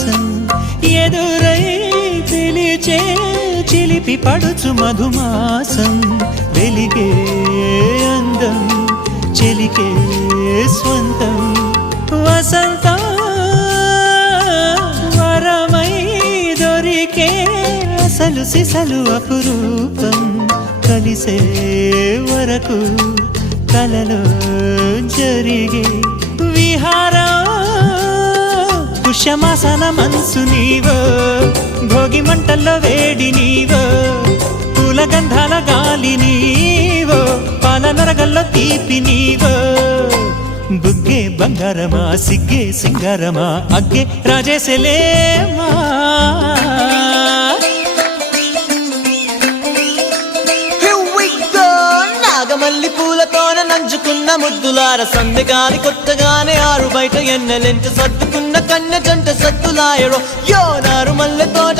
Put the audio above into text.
విలాసం ఎదురై పిలిచే చిలిపి పడుచు మధుమాసం వెలిగే అందం చెలికే స్వంతం వసంతం వరమై దొరికే అసలు సిసలు అపురూపం కలిసే వరకు కలలో జరిగే విహారం పుష్యమాసన మనసు నీవో భోగి మంటల్లో వేడి నీవో పూల గంధాల గాలి నీవో పాల నరగల్లో తీపి నీవో బుగ్గే బంగారమా సిగ్గే సింగారమా అగ్గే రాజేసలేమా మల్లి పూలతోన నంచుకున్న ముద్దులార సందె గాలి కొట్టగానే ఆరు బయట ఎన్నెలెంట సర్దుకున్న కన్నె జంట సత్తులాయరో యో నారు మల్లె తోట